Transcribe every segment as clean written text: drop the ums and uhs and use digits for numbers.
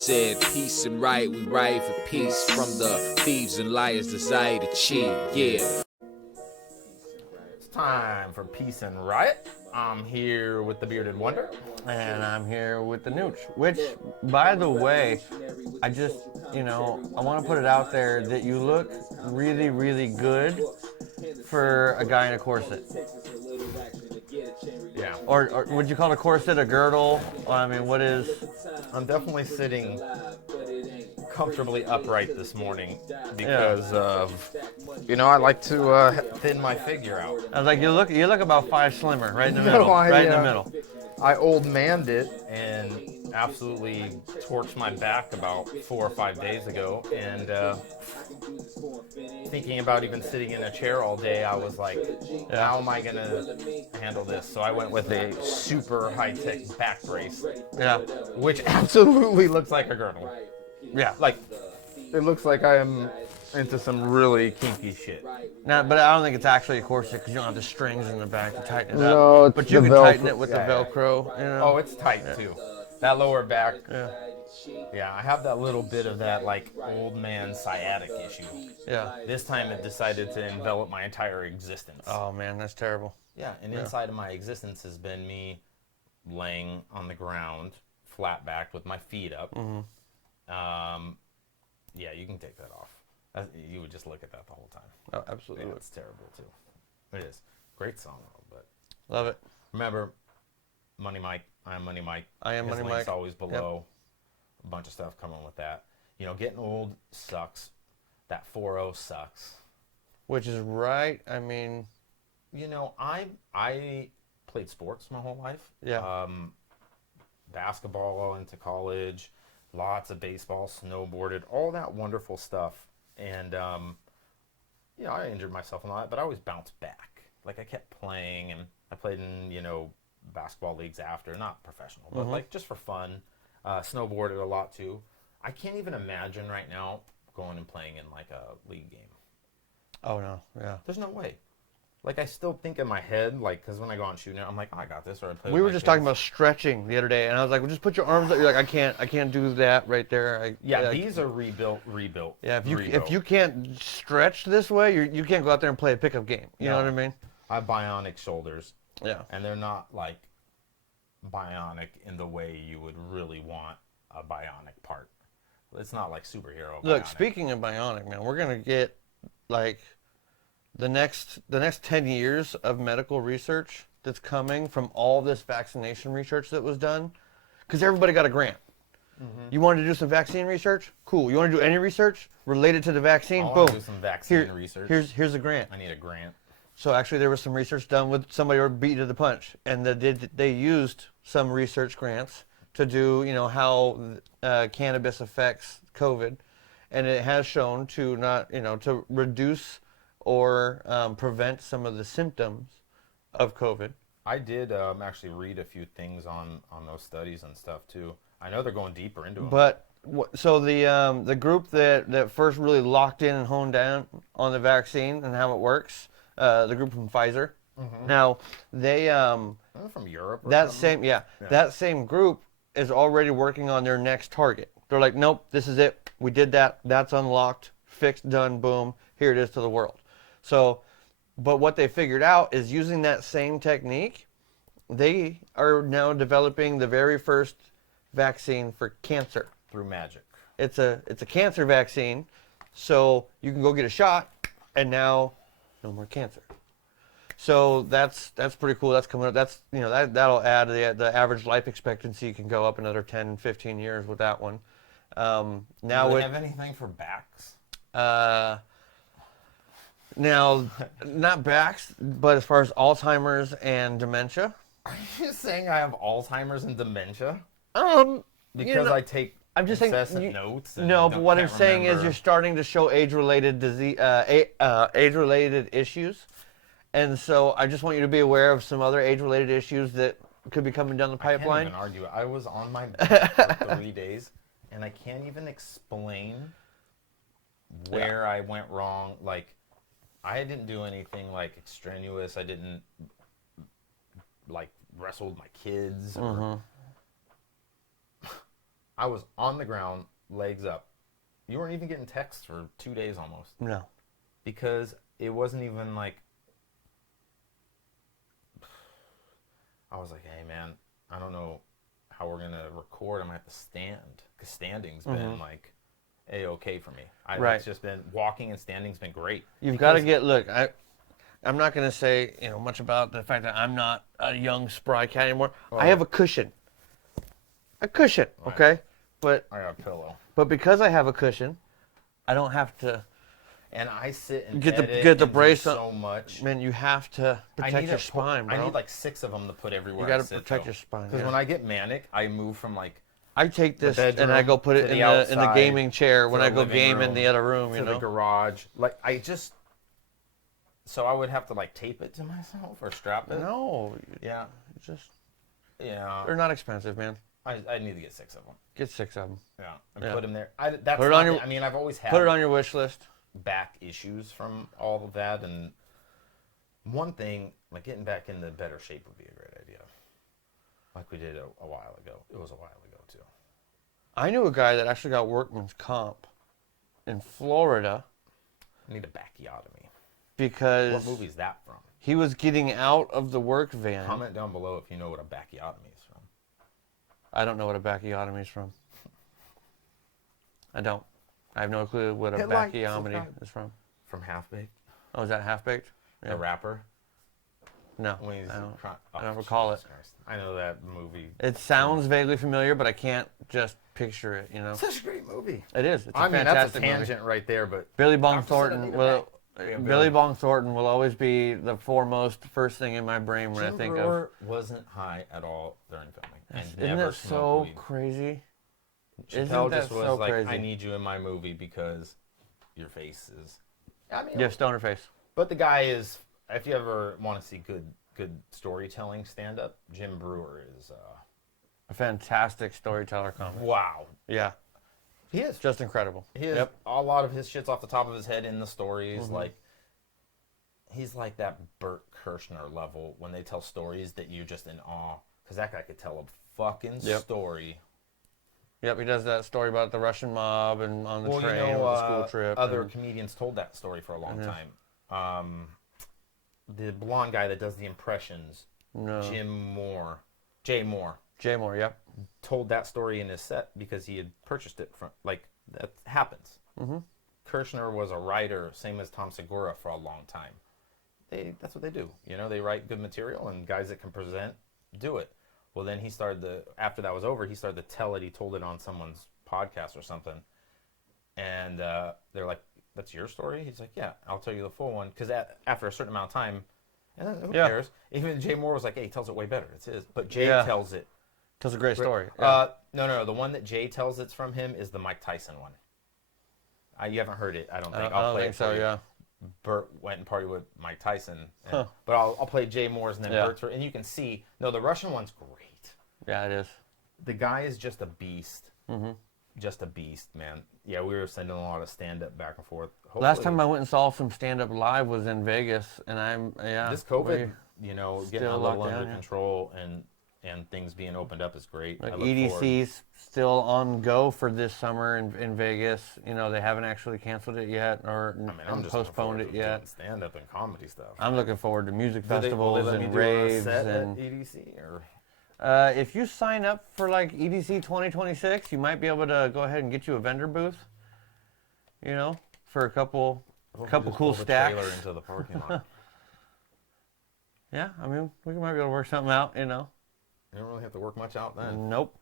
Said peace and right, we ride for peace from the thieves and liars' desire to cheat. Yeah. It's time for Peace and Riot. I'm here with the Bearded Wonder. And I'm here with the Nooch, which, by the way, I just, I want to put it out there that you look really, really good for a guy in a corset. Yeah. Or would you call a corset a girdle? I mean, what is... I'm definitely sitting comfortably upright this morning because of, I like to thin my figure out. I was like, you look about 5 slimmer, right in the middle, in the middle. I old manned it and absolutely torched my back about 4 or 5 days ago, and thinking about even sitting in a chair all day, I was like, how am I going to handle this? So I went with a super high-tech back brace, which absolutely looks like a girdle. Yeah. Like, it looks like I am into some really kinky shit. No, but I don't think it's actually a corset because you don't have the strings in the back to tighten it up. No, but you can tighten it with the Velcro. Oh, it's tight too. That lower back. Yeah, I have that little bit of that like old man sciatic issue. Yeah. This time it decided to envelop my entire existence. Oh man, that's terrible. Yeah, and inside of my existence has been me laying on the ground, flat backed with my feet up. Mm-hmm. Yeah, you can take that off. You would just look at that the whole time. Oh, absolutely. Yeah, it's terrible too. It is. Great song though, but love it. Remember, Iammoneymic. Iammoneymic. Iammoneymic. His link's always below. Yep. A bunch of stuff coming with that. Getting old sucks. That 4-0 sucks. Which is right. I mean, I played sports my whole life. Yeah. Basketball into college. Lots of baseball, snowboarded, all that wonderful stuff. And, I injured myself and all that, but I always bounced back. Like, I kept playing, and I played in, basketball leagues after. Not professional, but, like, just for fun. Snowboarded a lot, too. I can't even imagine right now going and playing in, like, a league game. Oh, no, yeah. There's no way. Like, I still think in my head, like, because when I go out and shoot now, I'm like, oh, I got this, or I play We were just talking about stretching the other day, and I was like, well, just put your arms up. You're like, I can't do that right there. These are rebuilt. Yeah, if you can't stretch this way, you can't go out there and play a pickup game. You know what I mean? I have bionic shoulders. Yeah. And they're not, like, bionic in the way you would really want a bionic part. It's not like superhero bionic. Look, speaking of bionic, man, we're going to get, like... The next 10 years of medical research that's coming from all this vaccination research that was done, because everybody got a grant. Mm-hmm. You wanted to do some vaccine research? Cool. You want to do any research related to the vaccine? I want Boom. to do some vaccine research. Here's a grant. I need a grant. So actually there was some research done with somebody who beat to the punch, and they used some research grants to do, how cannabis affects COVID, and it has shown to not, to reduce or prevent some of the symptoms of COVID. I did actually read a few things on those studies and stuff too. I know they're going deeper into them. But so the group that first really locked in and honed down on the vaccine and how it works, the group from Pfizer. Mm-hmm. Now they're from Europe. Or that something? That same group is already working on their next target. They're like, nope, this is it. We did that. That's unlocked, fixed, done, boom. Here it is to the world. So, but what they figured out is using that same technique, they are now developing the very first vaccine for cancer. Through magic. It's a cancer vaccine, so you can go get a shot, and now no more cancer. So that's pretty cool. That's coming up. That's that'll add the average life expectancy can go up another 10, 15 years with that one. Now do they have anything for backs? Now, not backs, but as far as Alzheimer's and dementia. Are you saying I have Alzheimer's and dementia? Because I take incessant notes. And no, but what I'm saying remember. is you're starting to show age-related disease, age-related issues, and so I just want you to be aware of some other age-related issues that could be coming down the pipeline. I can't even argue it. I was on my back for 3 days, and I can't even explain where I went wrong. Like, I didn't do anything like extraneous. I didn't like wrestle with my kids. Or, I was on the ground, legs up. You weren't even getting texts for 2 days almost. No. Because it wasn't even like, I was like, hey man, I don't know how we're going to record. I'm going to have to stand. Because standing's been like A-okay for me. Right. It's just been, walking and standing's been great. You've got to get, look, I'm not going to say, much about the fact that I'm not a young, spry cat anymore. Well, I have a cushion. Okay? But I got a pillow. But because I have a cushion, I don't have to And I sit and get edit the and do brace on. so much. Man, you have to protect your spine, bro. I need like 6 of them to put everywhere. You got to protect your spine. Because when I get manic, I move from like I take this bedroom and I go put it to in the the outside, gaming chair when to I the go living game in room, the other room, to the garage. Like so I would have to like tape it to myself or strap it. No. Yeah. Yeah. They're not expensive, man. I need to get 6 of them. Get 6 of them. Yeah. And put them there. That's Put it not on your- I mean, I've always had Put it on your wish list. back issues from all of that, and one thing, like getting back into better shape would be a great idea. Like we did a while ago. It was a while ago too. I knew a guy that actually got workman's comp in Florida I need a bacchiotomy. because What movie is that from? he was getting out of the work van. Comment down below if you know what a bacchiotomy is from. I don't know what a bacchiotomy is from. I don't. I have no clue what a Hit like, bacchiotomy subscribe. is from. From Half Baked, Oh, is that Half Baked? Yeah. the rapper. No, When he's I don't. oh, I don't recall Jesus Christ. I know that movie. It sounds vaguely familiar, but I can't just picture it. Such a great movie. It is. It's a I mean, that's a fantastic tangent movie. right there, but Billy Bong Doctor said I Thornton need a will. back. Yeah, Billy Bong Thornton will always be the foremost first thing in my brain when Jim I think Brewer wasn't high at all during filming. of. And Isn't never that so smoked weed. crazy? Isn't Chappelle that just was so like, crazy? I need you in my movie because your face is. I mean, Yeah, stoner face. but the guy is. If you ever want to see good storytelling stand up, Jim Brewer is. A fantastic storyteller comic. Wow, Yeah, he is. just incredible. He is. Yep. A lot of his shit's off the top of his head in the stories. Like, he's like that Bert Kirshner level when they tell stories that you're just in awe. Because that guy could tell a fucking story. Yep, he does that story about the Russian mob and on the train with the school trip. Other and- comedians told that story for a long time. The blonde guy that does the impressions, No. Jay Moore, Jay Moore, yep. told that story in his set because he had purchased it from, like, that happens. Kirshner was a writer, same as Tom Segura, for a long time. That's what they do. They write good material, and guys that can present do it. Well, then after that was over, he started to tell it. He told it on someone's podcast or something. And they're like, that's your story? He's like, yeah, I'll tell you the full one. Because after a certain amount of time, and who cares? Even Jay Moore was like, hey, he tells it way better. It's his. But Jay tells it. Tells a great story. Yeah. No. The one that Jay tells it's from him is the Mike Tyson one. You haven't heard it, I don't think. I don't play think it for so, you. yeah. Bert went and partied with Mike Tyson. But I'll play Jay Moore's and then Bert's. And you can see, no, the Russian one's great. Yeah, it is. The guy is just a beast. Just a beast, man. Yeah, we were sending a lot of stand-up back and forth. Last time I went and saw some stand-up live was in Vegas, and this COVID, getting a still little locked under down, control and things being opened up is great. Like I look forward. EDC's still on go for this summer in Vegas. They haven't actually canceled it yet or I'm just postponed it yet. Stand-up and comedy stuff. I'm looking forward to music Will festivals they let me and do a raves set and at EDC or? if you sign up for like EDC 2026, you might be able to go ahead and get you a vendor booth. For a couple cool stacks. Trailer into the parking lot. Yeah, I mean, we might be able to work something out. You don't really have to work much out then. Nope.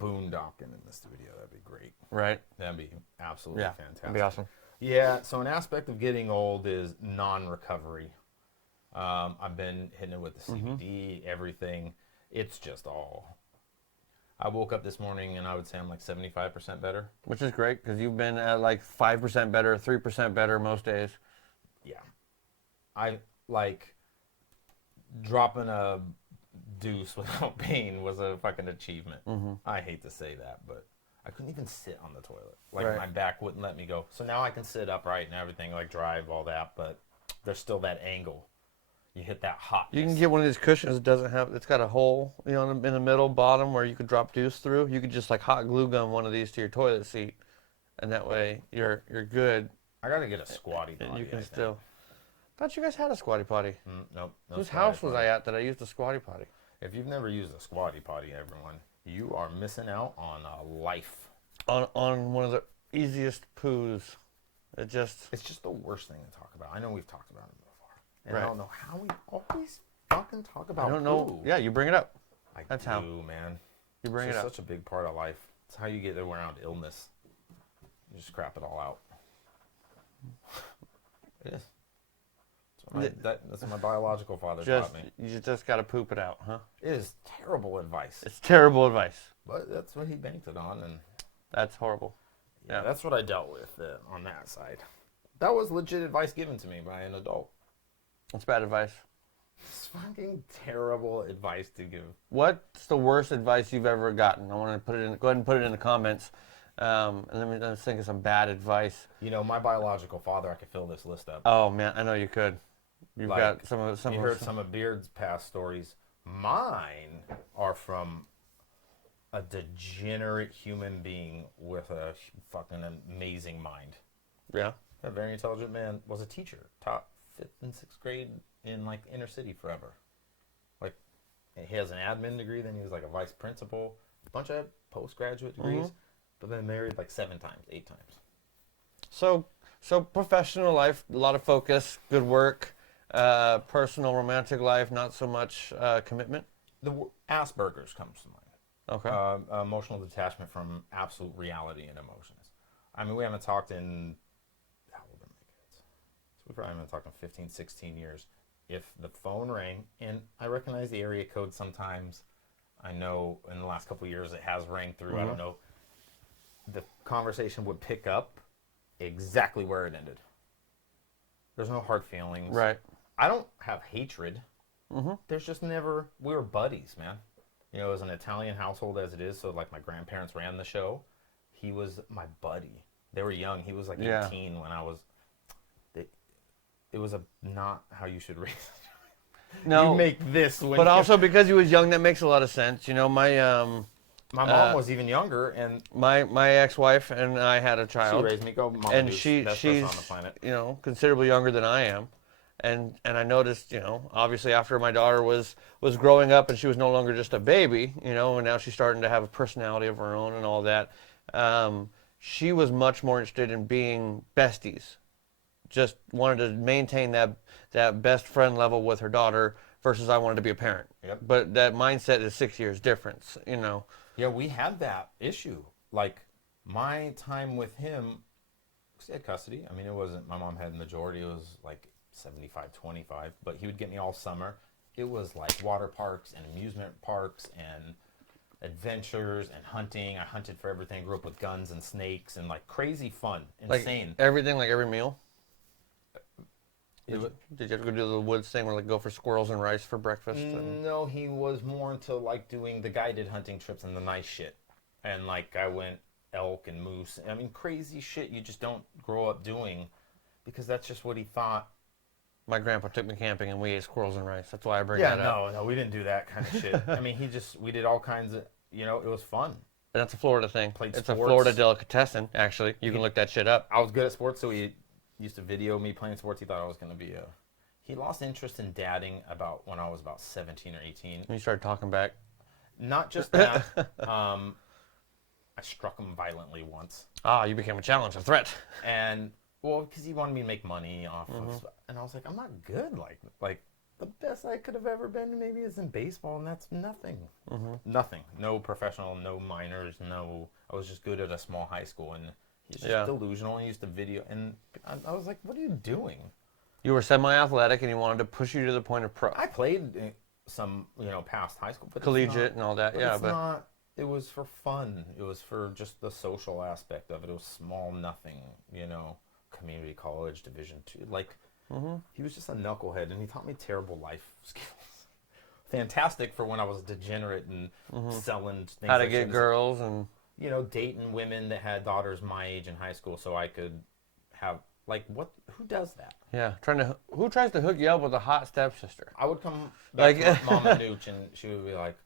Boondocking in the studio, that'd be great. Right. That'd be absolutely fantastic. That'd be awesome. Yeah, so an aspect of getting old is non-recovery. I've been hitting it with the CBD, everything. It's just all. I woke up this morning and I would say I'm like 75% better. Which is great because you've been at like 5% better, 3% better most days. Yeah. I like dropping a deuce without pain was a fucking achievement. I hate to say that, but I couldn't even sit on the toilet. Like my back wouldn't let me go. So now I can sit upright and everything, like drive, all that, but there's still that angle. You hit that hot. You can get one of these cushions that doesn't have, it's got a hole, you know, in the middle, bottom, where you could drop deuce through. You could just like hot glue gun one of these to your toilet seat, and that way you're good. I gotta get a squatty potty. And you can still. Thought you guys had a squatty potty. Nope. No Whose squatty house was potty. I at that I used a squatty potty? If you've never used a squatty potty, everyone, you are missing out on a life. On one of the easiest poos. It's just the worst thing to talk about. I know we've talked about it before. And Right. I don't know how we always fucking talk about I don't know. poo. Yeah, you bring it up. That's how. Man. You bring It's it just up. such a big part of life. It's how you get around illness. You just crap it all out. It is. That's what my biological father taught me. You just got to poop it out, huh? It is terrible advice. It's terrible advice. But that's what he banked it on, and That's horrible. Yeah. that's what I dealt with on that side. That was legit advice given to me by an adult. That's bad advice. It's fucking terrible advice to give. What's the worst advice you've ever gotten? I want to go ahead and put it in the comments. And let's think of some bad advice. You know, my biological father, I could fill this list up. Oh man, I know you could. You've Like, got some of You heard some of Beard's past stories. Mine are from a degenerate human being with a fucking amazing mind. Yeah. A very intelligent man. Was a teacher. Taught 5th and 6th grade in like inner city forever. Like, he has an admin degree. Then he was like a vice principal. A bunch of postgraduate degrees. But then married like 7 times, 8 times. So professional life, a lot of focus, good work. Personal romantic life, not so much commitment. Asperger's comes to mind. Okay. Emotional detachment from absolute reality and emotions. I mean, we haven't talked in, how old are my kids? So we probably haven't talked in 15, 16 years. If the phone rang, and I recognize the area code sometimes, I know in the last couple of years it has rang through, I don't know, the conversation would pick up exactly where it ended. There's no hard feelings. Right. I don't have hatred. There's just never, we were buddies, man. You know, it was an Italian household as it is, so like my grandparents ran the show. He was my buddy. They were young. He was like 18 when I was, it was not how you should raise. No. You make this when But also because he was young, that makes a lot of sense. You know, my mom was even younger, and my ex-wife and I had a she child. raised me. Go, Mama And Deuce, she's best person on the planet. you know, considerably younger than I am, and I noticed, you know, obviously after my daughter was growing up and she was no longer just a baby, you know, and now she's starting to have a personality of her own and all that. She was much more interested in being besties, just wanted to maintain that best friend level with her daughter versus I wanted to be a parent. Yep. But that mindset is 6 years difference, you know. Yeah, we had that issue. Like, my time with him, he had custody. I mean, it wasn't, my mom had the majority. It was like 75-25, but he would get me all summer. It was like water parks and amusement parks and adventures and hunting. I hunted for everything. Grew up with guns and snakes and like crazy fun. Insane. Like everything, like every meal. It Did you ever go do the woods thing where like go for squirrels and rice for breakfast? No, he was more into like doing the guided hunting trips and the nice shit. And like I went elk and moose. I mean, crazy shit you just don't grow up doing because that's just what he thought. My grandpa took me camping and we ate squirrels and rice. That's why I bring that up. No, we didn't do that kind of shit. I mean, we did all kinds of, you know, it was fun. And that's a Florida thing. Played it's sports. a Florida delicatessen, actually. You can look that shit up. I was good at sports, so he used to video me playing sports. He thought I was going to be he lost interest in dadding when I was about 17 or 18. And you started talking back. Not just that. I struck him violently once. Ah, you became a challenge, a threat. And, well, because he wanted me to make money off of, and I was like, I'm not good. Like the best I could have ever been maybe is in baseball, and that's nothing. Nothing. No professional, no minors, no. I was just good at a small high school, and he's just delusional. He used to video, and I was like, what are you doing? You were semi-athletic, and he wanted to push you to the point of pro. I played some, past high school, but collegiate and all that. But yeah, it's but not. It was for fun. It was for just the social aspect of it. It was small, nothing. Community college, Division II. Like, he was just a knucklehead, and he taught me terrible life skills. Fantastic for when I was degenerate and selling things. How to get girls and dating women that had daughters my age in high school, so I could have Like, what? Who does that? Yeah, who tries to hook you up with a hot stepsister? I would come back Like- to Mama Nooch, and she would be like,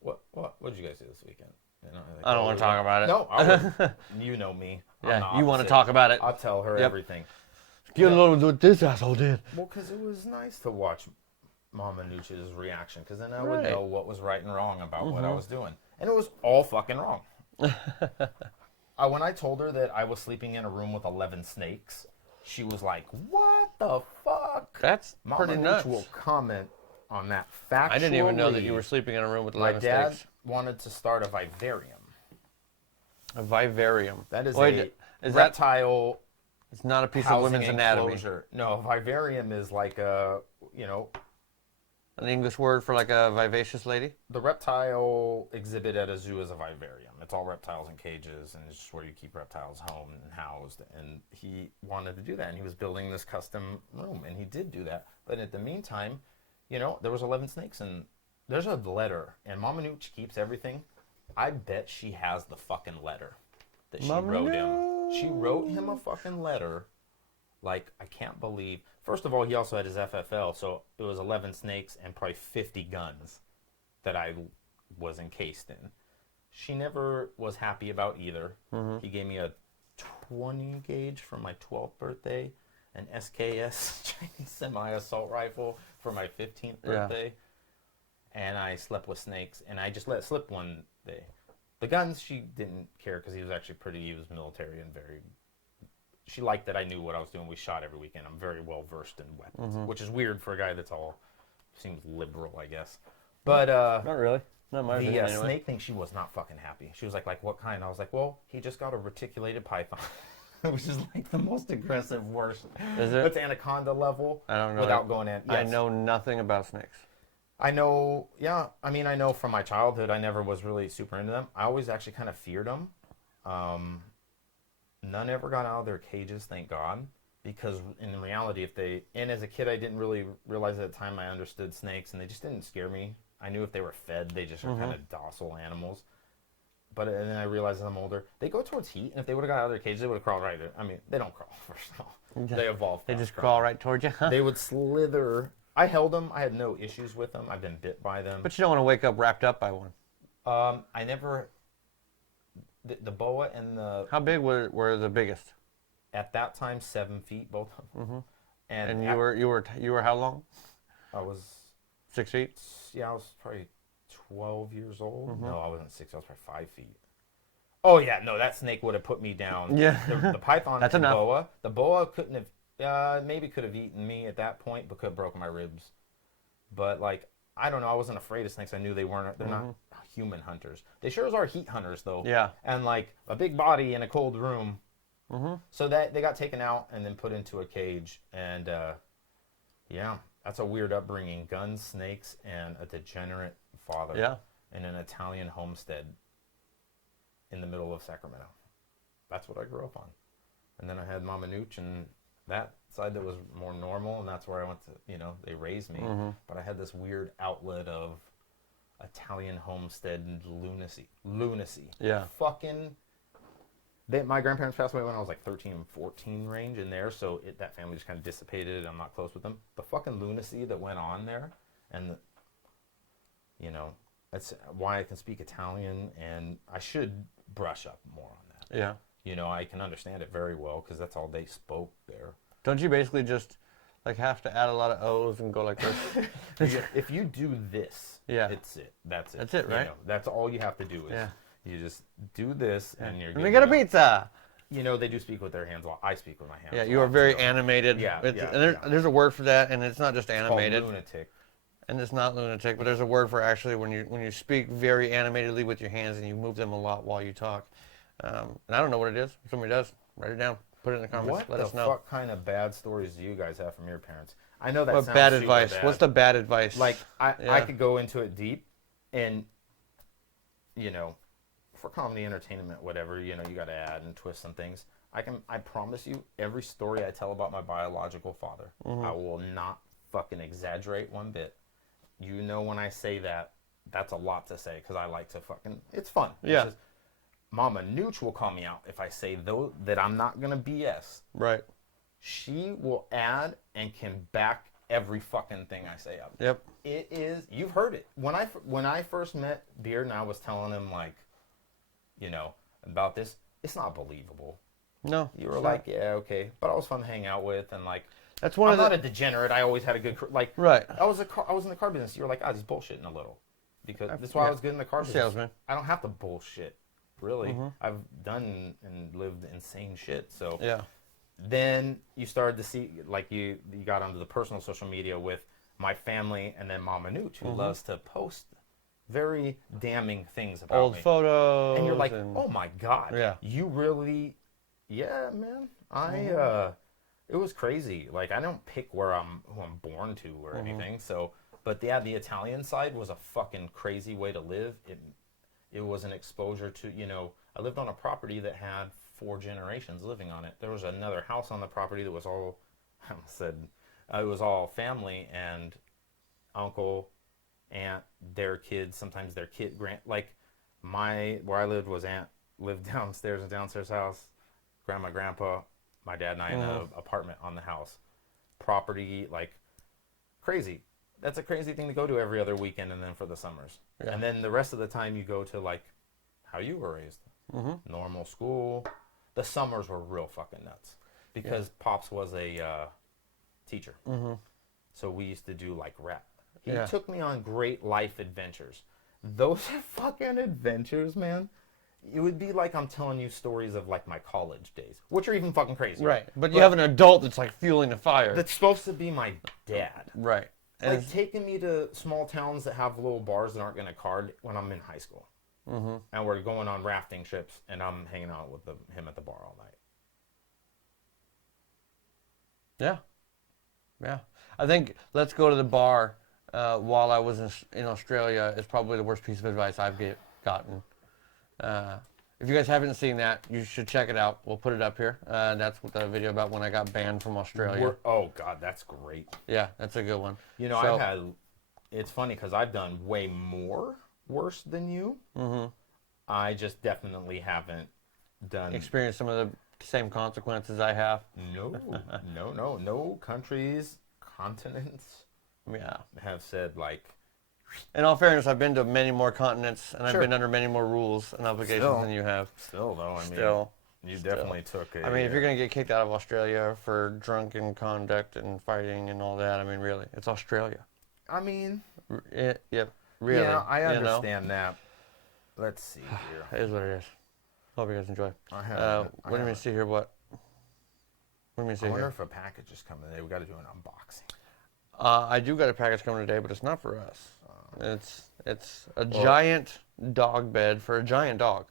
what did you guys do this weekend? You know, like, I don't want to talk about it. No, I would. You know me. I'm Yeah, the you want to opposite. talk about it. I'll tell her Yep. everything. Get along with what this asshole did. Well, because it was nice to watch Mama Nooch's reaction, because then I would Right. Mm-hmm. know what was right and wrong about what I was doing. And it was all fucking wrong. When I told her that I was sleeping in a room with 11 snakes, she was like, what the fuck? That's Mama pretty Nooch nuts. will comment on that factually. I didn't even know that you were sleeping in a room with My 11 dad snakes. wanted to start a vivarium. A vivarium. That is Wait, a is reptile It's not a piece of housing women's anatomy. enclosure. No, a vivarium is like a, An English word for like a vivacious lady? the reptile exhibit at a zoo is a vivarium. It's all reptiles in cages, and it's just where you keep reptiles home and housed. And he wanted to do that, and he was building this custom room, and he did do that. But in the meantime, there was 11 snakes, and there's a letter, and Mama Nooch keeps everything. I bet she has the fucking letter that she Mama wrote him. She wrote him a fucking letter. Like, I can't believe. First of all, he also had his FFL, so it was 11 snakes and probably 50 guns that I was encased in. She never was happy about either. He gave me a 20 gauge for my 12th birthday, an SKS Chinese semi-assault rifle for my 15th birthday, and I slept with snakes, and I just let it slip one day. The guns, she didn't care because he was actually he was military and she liked that I knew what I was doing. We shot every weekend. I'm very well versed in weapons, which is weird for a guy that's seems liberal, I guess. But Not really. Not my opinion, the anyway. snake thing, she was not fucking happy. She was like, what kind? I was like, well, he just got a reticulated python, which is like the most aggressive, worst. Is it? It's anaconda level. I don't know. Without going in. I Yes. know nothing about snakes. I know, I mean, I know from my childhood, I never was really super into them. I always actually kind of feared them. None ever got out of their cages, thank God. Because in reality, and as a kid, I didn't really realize at the time I understood snakes, and they just didn't scare me. I knew if they were fed, they just are kind of docile animals. And then I realized as I'm older, they go towards heat, and if they would have got out of their cage, they would have crawled right there. I mean, they don't crawl, first of all. They evolve. They fast just crawling. crawl right towards you. They would slither. I held them. I had no issues with them. I've been bit by them. But you don't want to wake up wrapped up by one. I never. The boa and the How big were the biggest? at that time 7 feet, both of them. And you were how long? I was 6 feet? I was probably 12 years old. No, I wasn't 6. I was probably 5 feet. Oh yeah, no, that snake would have put me down. Yeah. The python. That's and enough. boa. The boa couldn't have. Maybe could have eaten me at that point, but could have broken my ribs. But like, I don't know. I wasn't afraid of snakes. I knew they weren't. They're not human hunters. They sure are heat hunters though. Yeah. And like a big body in a cold room. So that they got taken out and then put into a cage. And that's a weird upbringing. Guns, snakes, and a degenerate father. Yeah. In an Italian homestead in the middle of Sacramento. That's what I grew up on. And then I had Mama Nooch and that side that was more normal, and that's where I went to, they raised me. But I had this weird outlet of Italian homestead lunacy. Yeah. Fucking... my grandparents passed away when I was like 13 and 14 range in there, so that family just kind of dissipated, and I'm not close with them. The fucking lunacy that went on there, and that's why I can speak Italian, and I should brush up more on that. Yeah. I can understand it very well because that's all they spoke there. Don't you basically just like have to add a lot of O's and go like this? If you do this, That's it. That's it, right? That's all you have to do is you just do this, and you're. Let me get a pizza. They do speak with their hands while I speak with my hands. Yeah, you are very animated. Yeah, And there's a word for that, and it's not just animated. Called lunatic. And it's not lunatic, but there's a word for actually when you speak very animatedly with your hands and you move them a lot while you talk. And I don't know what it is. If somebody does, write it down. Put it in the comments. Let us know. What kind of bad stories do you guys have from your parents? I know that What sounds bad super advice? bad. What's the bad advice? Like, I could go into it deep, and, for comedy, entertainment, whatever, you got to add and twist some things. I promise you, every story I tell about my biological father, I will not fucking exaggerate one bit. When I say that, that's a lot to say, because I like to fucking, it's fun. Yeah. It's just, Mama Nooch will call me out if I say that I'm not going to BS. Right. she will add and can back every fucking thing I say up. Yep. It is, you've heard it. When I first met Beard and I was telling him, like, you know, about this, it's not believable. No. You were like, yeah, okay. But I was fun to hang out with, and like, That's one I'm of the. not a degenerate. I always had a good, like, Right. I was in the car business. You were like, he's bullshitting a little. Because that's why I was good in the car business. Salesman. I don't have to bullshit, really. Mm-hmm. I've done and lived insane shit. So Yeah. then you started to see, like, you got onto the personal social media with my family and then Mama Nooch, who loves to post very damning things about Old me. photos. And you're like, oh my God. Yeah. You really, yeah, man. It was crazy. Like, I don't pick who I'm born to or anything. So, but yeah, the Italian side was a fucking crazy way to live. It was an exposure to, you know, I lived on a property that had 4 generations living on it. There was another house on the property that was all, I almost said, it was all family and uncle, aunt, their kids, sometimes their kid, like where I lived was aunt lived downstairs in downstairs house, grandma, grandpa, my dad and I in an apartment on the house. Property, like, crazy. That's a crazy thing to go to every other weekend and then for the summers. Yeah. And then the rest of the time you go to, like, how you were raised. Normal school. The summers were real fucking nuts because Pops was a teacher. So we used to do, like, rap. He took me on great life adventures. Those fucking adventures, man. It would be like I'm telling you stories of, like, my college days, which are even fucking crazy. Right. But you have an adult that's, like, fueling the fire. That's supposed to be my dad. Right. And like, taking me to small towns that have little bars that aren't going to card when I'm in high school. And we're going on rafting trips, and I'm hanging out with him at the bar all night. Yeah. Yeah. I think let's go to the bar while I was in Australia is probably the worst piece of advice I've gotten. If you guys haven't seen that, you should check it out. We'll put it up here. That's the video about when I got banned from Australia. Oh, God, that's great. Yeah, that's a good one. You know, it's funny because I've done way more worse than you. I just definitely haven't done... Experienced some of the same consequences I have. No countries, continents have said, like... In all fairness, I've been to many more continents, and I've been under many more rules and obligations than you have. Still, though, I mean, you definitely took a... I mean, if you're going to get kicked out of Australia for drunken conduct and fighting and all that, I mean, really, it's Australia. I mean... Really. Yeah, I understand that. Let's see here. It is what it is. Hope you guys enjoy. Let me see here what... Let me see I here. wonder if a package is coming today. We got to do an unboxing. I do got a package coming today, but it's not for us. It's a giant dog bed for a giant dog.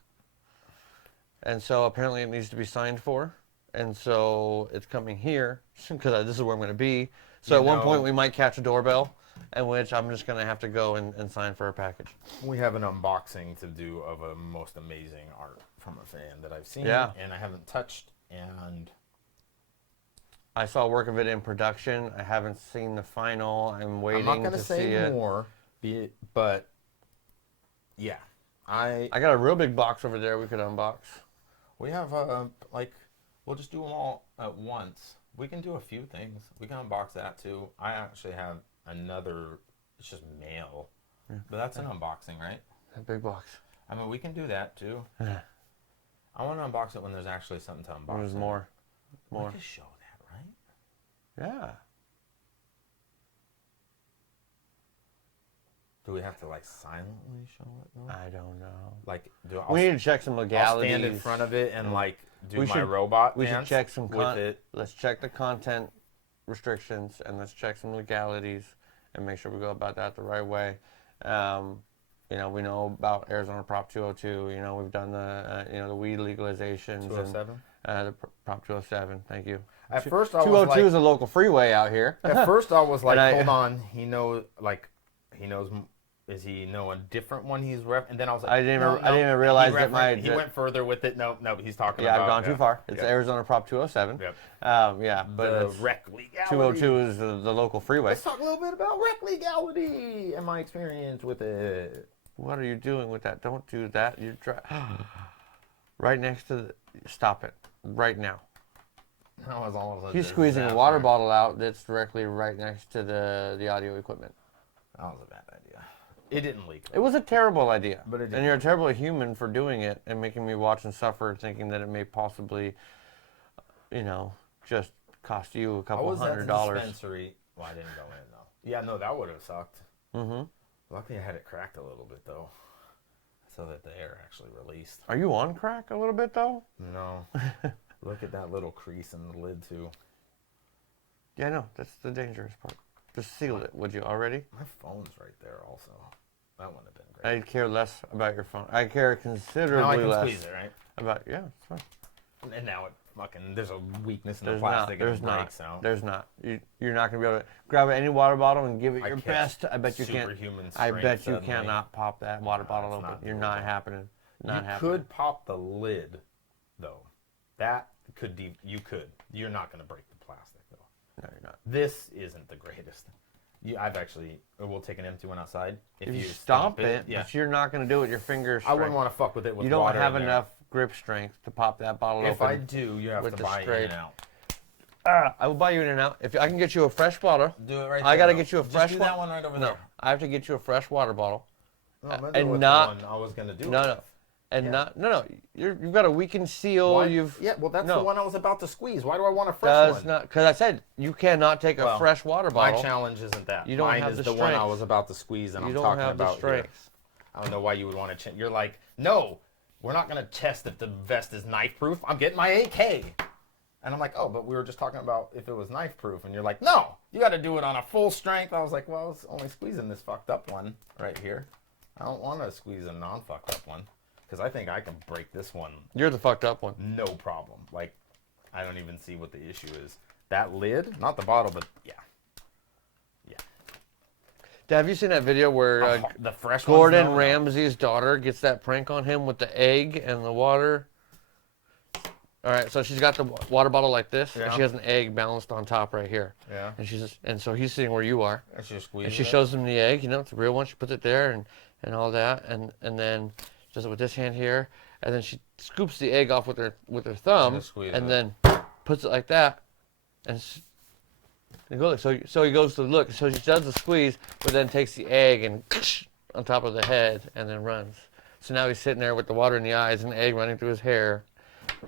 And so apparently it needs to be signed for. And so it's coming here because this is where I'm going to be. So at one point we might catch a doorbell, in which I'm just going to have to go and sign for a package. We have an unboxing to do of a most amazing art from a fan that I've seen and I haven't touched. And I saw work of it in production. I haven't seen the final. I'm waiting to see it. I'm not going to say more, but yeah. I got a real big box over there we could unbox. We have, we'll just do them all at once. We can do a few things. We can unbox that too. I actually have another, it's just mail. But that's an unboxing, right? A big box. I mean, we can do that too. I want to unbox it when there's actually something to unbox. There's more. We can show that, right? Yeah. Do we have to, like, silently show it, though? I don't know. We need to check some legalities. I'll stand in front of it and, like, do my robot We dance should check some with it. Let's check the content restrictions, and let's check some legalities, and make sure we go about that the right way. We know about Arizona Prop 202. You know, we've done the weed legalizations. 207? And the Prop 207. Thank you. At first, I was 202 is a local freeway out here. At first, I was like, hold on. He knows. Is he know a different one he's rep? And then I was like, I didn't even realize that he went further with it. No, he's talking about. Yeah, I've gone too far. It's Arizona Prop 207. Yep. But the rec legality. 202 is the local freeway. Let's talk a little bit about rec legality and my experience with it. What are you doing with that? Don't do that. You're right next to stop it right now. That was almost a He's squeezing a disaster. water bottle out that's directly right next to the audio equipment. That was a bad idea. It didn't leak. It was a terrible idea. But it didn't. And you're a terrible human for doing it and making me watch and suffer thinking that it may possibly, just cost you a couple $100. I was at the dispensary. Well, I didn't go in, though. Yeah, no, that would have sucked. Mm-hmm. Luckily, I had it cracked a little bit, though, so that the air actually released. Are you on crack a little bit, though? No. Look at that little crease in the lid, too. Yeah, no, that's the dangerous part. Just sealed it, would you already? My phone's right there, also. That wouldn't have been great. I care less about your phone. I care considerably Now I can less squeeze it, right? about, yeah, it's fine. And now it fucking, there's a weakness in There's the plastic not. and it breaks out. There's not. You're not going to be able to grab any water bottle and give it your catch best. I bet you can't. superhuman I strength bet you suddenly. cannot pop that water bottle it's open. not You're doable. not happening. Not You happening. could pop the lid, though. That could you could. You're not going to break the plastic, though. No, you're not. This isn't the greatest. I've actually, we'll take an empty one outside. If you stomp it, yeah. but you're not going to do it with your fingers. I wouldn't want to fuck with it with You don't water have in there. enough grip strength to pop that bottle If open. I do, you have with to the buy in straight. and out. I will buy you in and out. If I can get you a fresh bottle, Do it right there. I got to though. get you a Just fresh do one. that one right over No, there. I have to get you a fresh water bottle. No, I'm gonna and do it with not- the one I was going to do No, it no. with. And Yeah. no. You've got a weakened seal. Why- You've Yeah, well, that's no. the one I was about to squeeze. Why do I want a fresh does one? not, because I said you cannot take a Well, fresh water My bottle. challenge isn't that. You don't Mine have is the the one I strength. was about to squeeze, and You I'm don't talking have the about here. strength. I don't know why you would want to change. You're like, no, we're not going to test if the vest is knife proof. I'm getting my AK. And I'm like, oh, but we were just talking about if it was knife proof. And you're like, no, you got to do it on a full strength. I was like, well, I was only squeezing this fucked up one right here. I don't want to squeeze a non-fucked up one because I think I can break this one You're the fucked up one. no problem. Like, I don't even see what the issue is. That lid, not the bottle, but yeah. Have you seen that video where The fresh ones, Gordon no. Ramsay's daughter gets that prank on him with the egg and the water? All right, so she's got the water bottle like this, and Yeah. she has an egg balanced on top right here. Yeah. And so he's sitting where you are, And she just squeezes and she it. shows him the egg. It's a real one. She puts it there and all that, and then she does it with this hand here, and then she scoops the egg off with her thumb, just squeeze and it. then puts it like that, and so he goes to look. So she does the squeeze, but then takes the egg and on top of the head, and then runs. So now he's sitting there with the water in the eyes and the egg running through his hair,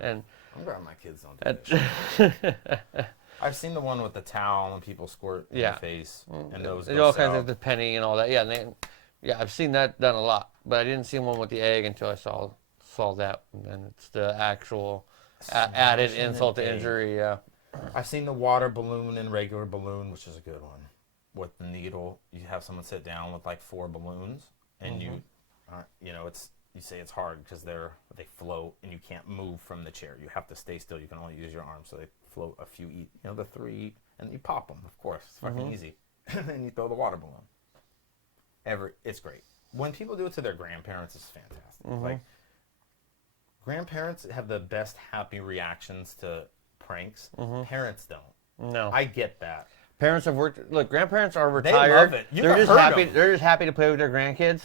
and. I'm glad my kids don't do that shit. I've seen the one with the towel and people squirt in Yeah. the face, and those There's go all kinds south. of the penny and all that. Yeah, I've seen that done a lot, but I didn't see one with the egg until I saw that, and then it's the actual added Smashing insult an to egg. injury. Yeah. I've seen the water balloon and regular balloon, which is a good one. With the needle, you have someone sit down with like 4 balloons, and you say it's hard because they float and you can't move from the chair. You have to stay still. You can only use your arms, so they float a few. The 3 and you pop them. Of course, it's fucking easy. And then you throw the water balloon. It's great. When people do it to their grandparents, it's fantastic. Like grandparents have the best happy reactions to pranks. Parents don't. No. I get that. Parents have worked. Look, grandparents are They retired. love it. You They're have just heard happy. them. They're just happy to play with their grandkids.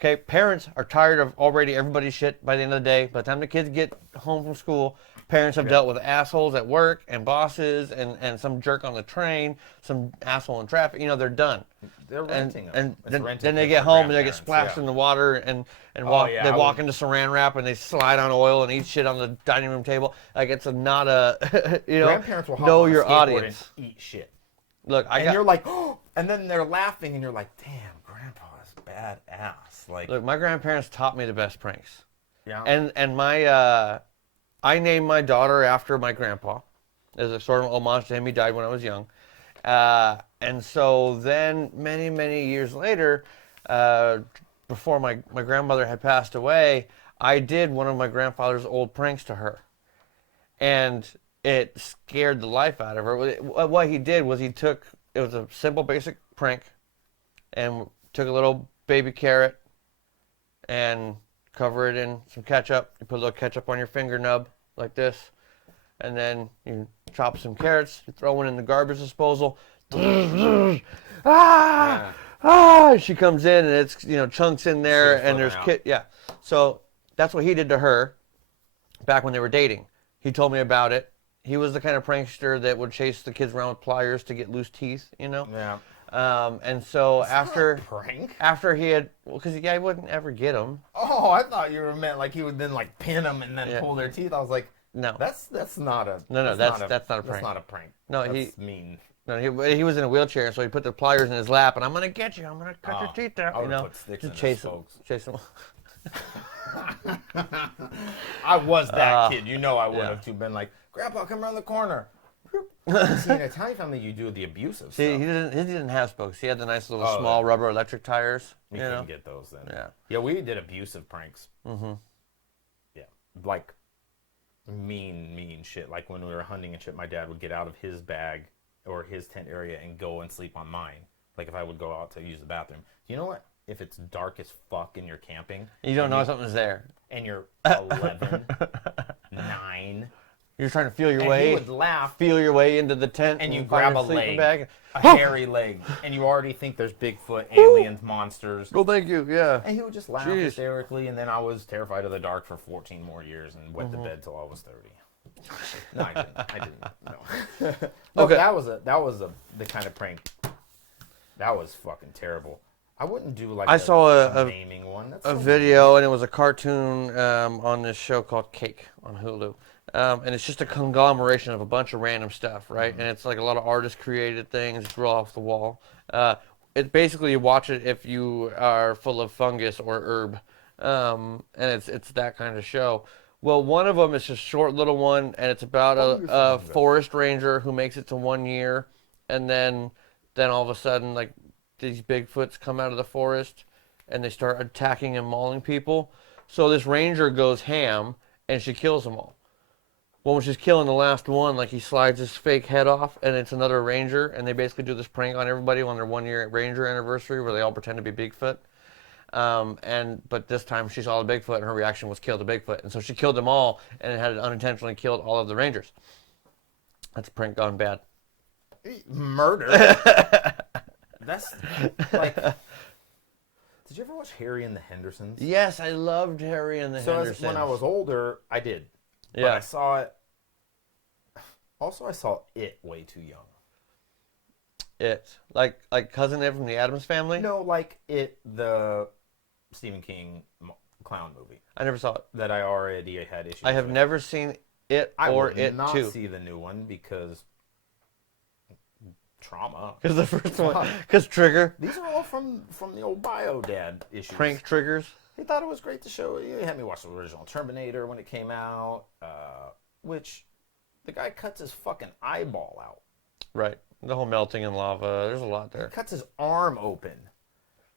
Okay, parents are tired of already everybody's shit by the end of the day. By the time the kids get home from school, parents have dealt with assholes at work and bosses and some jerk on the train, some asshole in traffic. They're done. They're renting them. And It's then, rented then they kids get for home and they get grandparents, splashed yeah. in the water and Oh, walk. yeah, they I walk would- into Saran wrap and they slide on oil and eat shit on the dining room table. Like it's not a Grandparents will hop know on a your skateboard audience. and eat shit. Look, And you're like, oh, and then they're laughing and you're like, damn, Grandpa is badass. Like, Look, my grandparents taught me the best pranks. yeah. And my I named my daughter after my grandpa as a sort of homage to him. He died when I was young. And so then many years later, before my grandmother had passed away, I did one of my grandfather's old pranks to her. And it scared the life out of her. What he did was it was a simple basic prank and took a little baby carrot and cover it in some ketchup. You put a little ketchup on your finger nub like this, and then you chop some carrots. You throw one in the garbage disposal. She comes in and it's chunks in there Shit's and there's flipping out. So that's what he did to her back when they were dating. He told me about it, He was the kind of prankster that would chase the kids around with pliers to get loose teeth, you know? Yeah. And so It's after not a prank. after he had, well, because he wouldn't ever get them. Oh, I thought you meant like he would then like pin them and then Yeah. pull their teeth. I was like, No. that's not a No, that's not a prank. That's not a prank. No, that's mean. No, he was in a wheelchair, so he put the pliers in his lap, and I'm gonna get you. I'm gonna cut your teeth out. I You would've know, put sticks just in chase his him, spokes. chase him. I was that kid. You know, I would yeah. have too been like, Grandpa, come around the corner. See, in Italian family, you do the abusive See, stuff. he didn't have spokes. He had the nice little Oh, small yeah. rubber electric tires. We You couldn't know, get those then. Yeah. Yeah, we did abusive pranks. mm-hmm. Yeah, like mean shit. Like when we were hunting and shit, my dad would get out of his bag or his tent area and go and sleep on mine. Like if I would go out to use the bathroom. You know what? If it's dark as fuck and you're camping, You don't know something's there. and you're 11, 9, You're trying to feel your and way. he would laugh, Feel your way into the tent, and you find grab your a sleeping leg, bag. a hairy leg, and you already think there's Bigfoot, aliens, monsters. Well, thank you. Yeah. And he would just laugh Jeez. hysterically, and then I was terrified of the dark for 14 more years and wet the bed till I was 30. No, I didn't. No. No, Okay. but that was the kind of prank. That was fucking terrible. I wouldn't do like I saw a naming one. That's a so video, and it was a cartoon on this show called Cake on Hulu. And it's just a conglomeration of a bunch of random stuff, right? And it's like a lot of artist created things, it's real off the wall. It basically, you watch it if you are full of fungus or herb. And it's that kind of show. Well, one of them is just a short little one, and it's about a forest ranger who makes it to 1 year, and then all of a sudden, like, these Bigfoots come out of the forest, and they start attacking and mauling people. So this ranger goes ham, and she kills them all. Well, when she's killing the last one, like, he slides his fake head off, and it's another ranger, and they basically do this prank on everybody on their 1 year ranger anniversary where they all pretend to be Bigfoot. But this time she saw the Bigfoot, and her reaction was kill the Bigfoot, and so she killed them all, and it had unintentionally killed all of the rangers. That's a prank gone bad. Murder. That's like. Did you ever watch Harry and the Hendersons? Yes, I loved Harry and the Hendersons. When I was older, I did. But Yeah. I saw it. Also, I saw it way too young. It like Cousin Ed from the Addams Family. No, like it, the Stephen King clown movie I never saw it. that I already had issues I have with. never seen it I or would It not 2. see the new one because trauma. Because the first one, because Trigger, These are all from the old Bio Dad issues. prank triggers. He thought it was great to show. He had me watch the original Terminator when it came out, which the guy cuts his fucking eyeball out. Right. The whole melting in lava. There's a lot He there. cuts his arm open.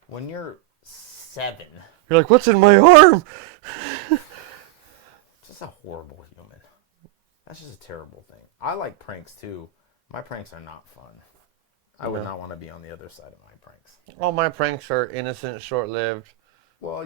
When you're 7, You're like, what's in my arm? just a horrible human. That's just a terrible thing. I like pranks too. My pranks are not fun. I would not want to be on the other side of my pranks. All my pranks are innocent, short-lived. Well,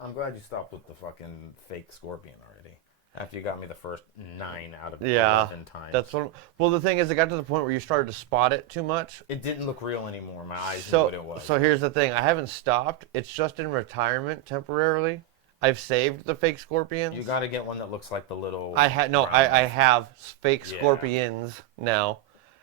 I'm glad you stopped with the fucking fake scorpion already. After you got me the first 9 out of 11 times. That's what. Well, the thing is, it got to the point where you started to spot it too much. It didn't look real anymore. My eyes knew what it was. So here's the thing. I haven't stopped. It's just in retirement temporarily. I've saved the fake scorpions. You got to get one that looks like the little. I have fake Yeah. scorpions now,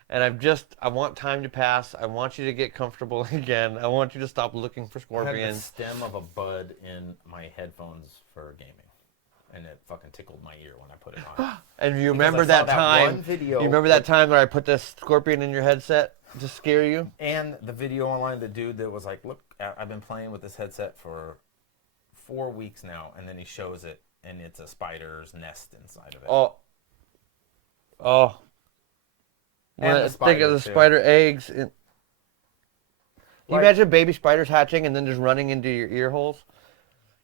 and I want time to pass. I want you to get comfortable again. I want you to stop looking for I had the scorpions. stem of a bud in my headphones for gaming, and it fucking tickled my ear when I put it on. And you Because remember I saw that that time? one video You remember that time where I put this scorpion in your headset to scare you? And the video online, the dude that was like, "Look, I've been playing with this headset for 4 weeks now," and then he shows it, and it's a spider's nest inside of it. Oh. And the Think of the spider, too. spider eggs. Can you Like- imagine baby spiders hatching and then just running into your ear holes?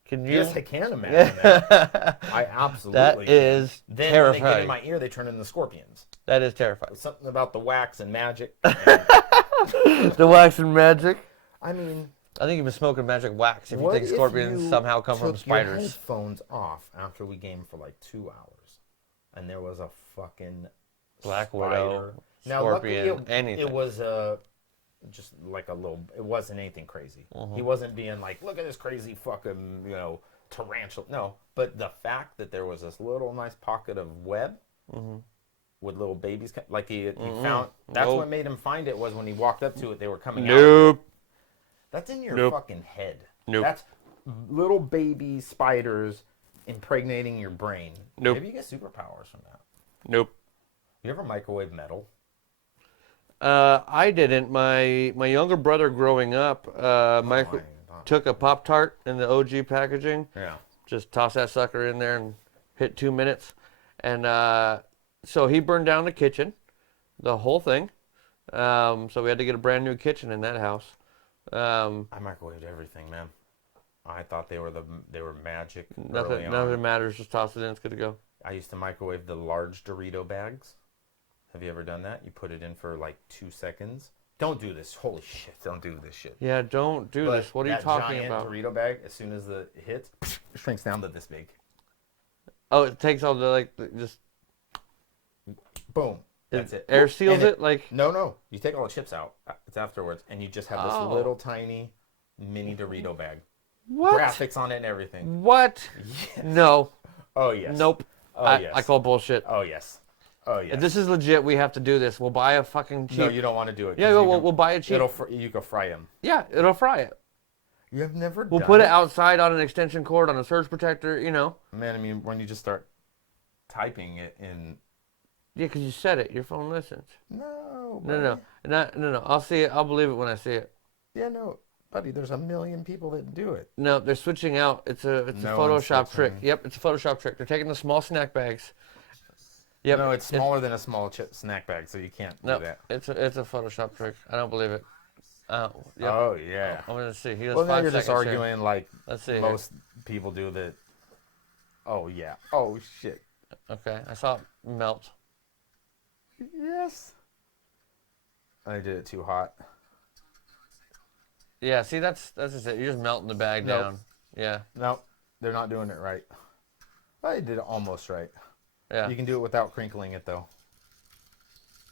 Can you? Yes, I can imagine that. I absolutely That can. is Then when they get terrifying. in my ear, they turn into scorpions. That is terrifying. Something about the wax and magic. The wax and magic. I mean, I think you've been smoking magic wax if you what think if scorpions you somehow come from took your spiders. headphones off after we gamed for like 2 hours, and there was a fucking Black spider. widow, Now, scorpion, luckily anything. It was just like a little. It wasn't anything crazy. Mm-hmm. He wasn't being like, "Look at this crazy fucking tarantula." No, but the fact that there was this little nice pocket of web, with little babies. Like he found. That's Nope. what made him find it was when he walked up to it, they were coming out. Nope. That's in your Nope. fucking head. Nope. That's little baby spiders impregnating your brain. Nope. Maybe you get superpowers from that. Nope. You ever microwave metal? I didn't. My younger brother growing up, took a Pop-Tart in the OG packaging. Yeah. Just toss that sucker in there and hit 2 minutes. And so he burned down the kitchen, the whole thing. So we had to get a brand new kitchen in that house. I microwaved everything, man. I thought they were magic. Nothing matters. Just toss it in. It's good to go. I used to microwave the large Dorito bags. Have you ever done that? You put it in for like 2 seconds. Don't do this. Holy shit! Don't do this shit. Yeah, don't do this. What are you talking that about? giant Dorito bag, as soon as it hits, it shrinks down to this big. Oh, it takes all the just Boom. That's it. air seals And it like. No. You take all the chips out. It's afterwards, and you just have this Oh. little tiny mini Dorito bag. What? Graphics on it and everything. What? Yes. No. Oh yes. Nope. Oh yes. I call bullshit. Oh yes. Oh yes. If this is legit, we have to do this. We'll buy a fucking cheap. No, you don't want to do it. Yeah, 'cause we'll buy a cheap. You can fry them. Yeah, it'll fry it. You have never. We'll done put it outside on an extension cord on a surge protector. Man, I mean, when you just start typing it in. Yeah, because you said it. Your phone listens. No. No. I'll see it. I'll believe it when I see it. Yeah, no, buddy. There's a million people that do it. No, they're switching out. It's a No one's Photoshop trick. switching. Yep, it's a Photoshop trick. They're taking the small snack bags. Yep. No, it's smaller than a small snack bag, so you can't do No, that. it's a Photoshop trick. I don't believe it. Yep. Oh yeah. I'm gonna see. He has Well, now 5 you're just seconds here. arguing like Let's see. most people do that. Oh yeah. Oh shit. Okay, I saw it melt. Yes. I did it too hot. Yeah, see, that's just it. You're just melting the bag Nope. down. Yeah, No, they're not doing it right. I did it almost right. yeah. You can do it without crinkling it though.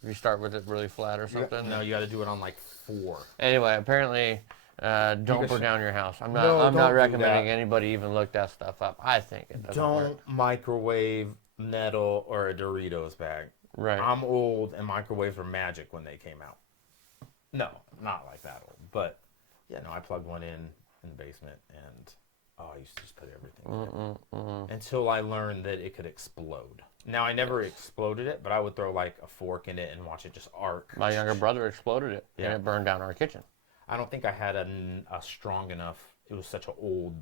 If you start with it really flat or something. No, you got to do it on like 4. Anyway, apparently, don't guys burn should- down your house. I'm No, not don't do recommending that. anybody even look that stuff up. I think it doesn't work. Don't microwave metal or a Doritos bag. Right. I'm old, and microwaves were magic when they came out. No, not like that old, but yeah, no, I plugged one in the basement, and I used to just put everything in until I learned that it could explode. Now I never exploded it, but I would throw like a fork in it and watch it just arc. My younger brother exploded it, Yeah. and it burned down our kitchen. I don't think I had a strong enough. It was such an old,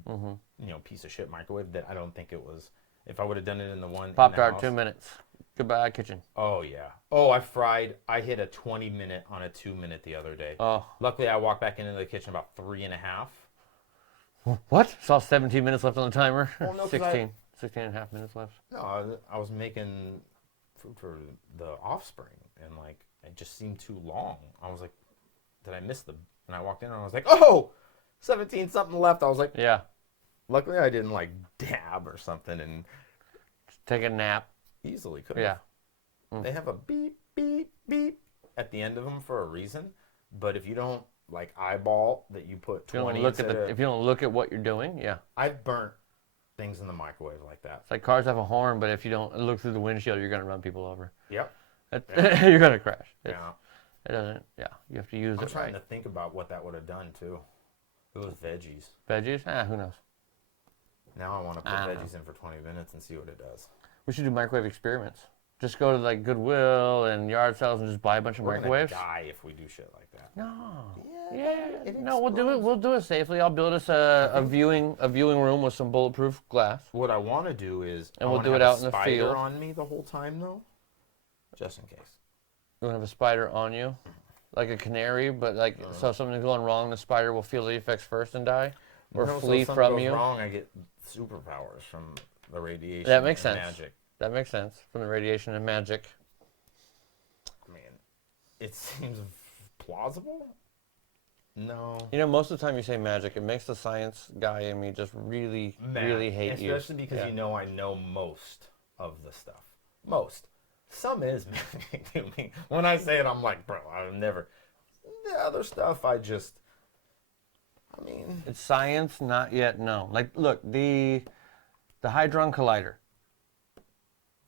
piece of shit microwave that I don't think it was. If I would have done it in the one in the Pop-Tart, house- 2 minutes. Goodbye, kitchen. Oh yeah. Oh, I hit a 20-minute on a 2-minute the other day. Oh. Luckily, I walked back into the kitchen about 3.5. What? Saw 17 minutes left on the timer. Well, no, 'cause 16 and a half minutes left. No, I was making food for the offspring, and like it just seemed too long. I was like, did I miss the? And I walked in and I was like, oh, 17 something left. I was like, Yeah. luckily I didn't like dab or something, and Just take a nap. easily could Yeah. have. They have a beep beep beep at the end of them for a reason, but if you don't like eyeball that you put If you don't 20 look at instead of, if you don't look at what you're doing, yeah. I've burnt things in the microwave like that. It's like cars have a horn, but if you don't look through the windshield, you're gonna run people over. Yep. You're gonna crash. Yeah. It doesn't. Yeah, you have to use I'm it trying right. to think about what that would have done too. It was veggies. Veggies? Who knows? Now I want to put I don't veggies in for 20 minutes and see what it does. We should do microwave experiments. Just go to like Goodwill and yard sales and just buy a bunch of We're microwaves. gonna die if we do shit like that. No. Yeah, it No, we'll do it. explodes. We'll do it safely. I'll build us a viewing room with some bulletproof glass. What I want to do is And I we'll wanna do it have out a in the spider field. on me the whole time though, just in case. You want to have a spider on you, like a canary, but like so if something's going wrong, the spider will feel the effects first and die, or No, so flee if something from goes you. wrong, I get superpowers from the radiation. That makes and sense. Magic. That makes sense from the radiation and magic. I mean, it seems plausible. No. You know, most of the time you say magic, it makes the science guy in me just really hate you. Especially because Yeah. you know I know most of the stuff. Most. Some is magic to me. When I say it, I'm like, bro, I've never. The other stuff, I mean. It's science, not yet known. Like, look, the Hadron Collider.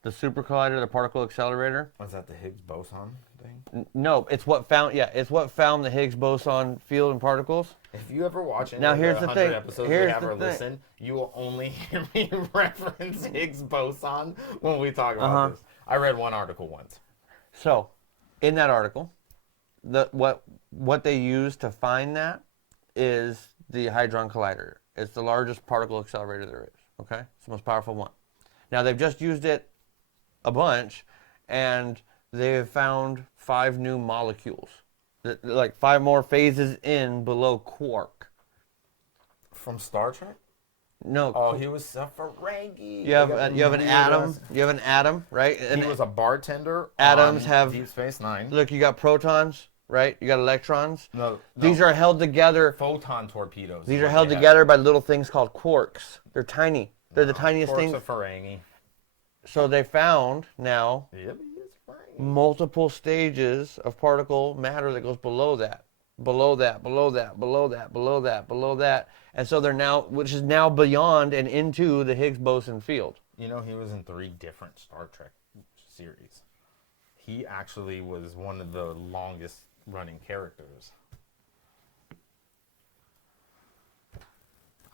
the super collider, the particle accelerator. Was that the Higgs boson thing? No, it's what found the Higgs boson field and particles. If you ever watch any Now, of here's the the 100 thing. episodes Here's we have the or thing. listen, you will only hear me reference Higgs boson when we talk about this. I read one article once. So, in that article, what they use to find that is the Hadron Collider. It's the largest particle accelerator there is. Okay, it's the most powerful one. Now they've just used it a bunch, and they have found 5 new molecules, like 5 more phases in below quark. From Star Trek? No. Oh, he was a Ferengi. You have an atom. You have an atom, right? And he was a bartender. atoms on have Deep Space Nine. Look, you got protons, right? You got electrons. No, These are held together. photon torpedoes. These are held together by little things called quarks. They're tiny. They're the tiniest things. Quarks are Ferengi. So they found now Yep, he is Ferengi. multiple stages of particle matter that goes below that, below that, below that, below that, below that, below that. And so they're now, which is now beyond and into the Higgs boson field. You know, he was in 3 different Star Trek series. He actually was one of the longest running characters.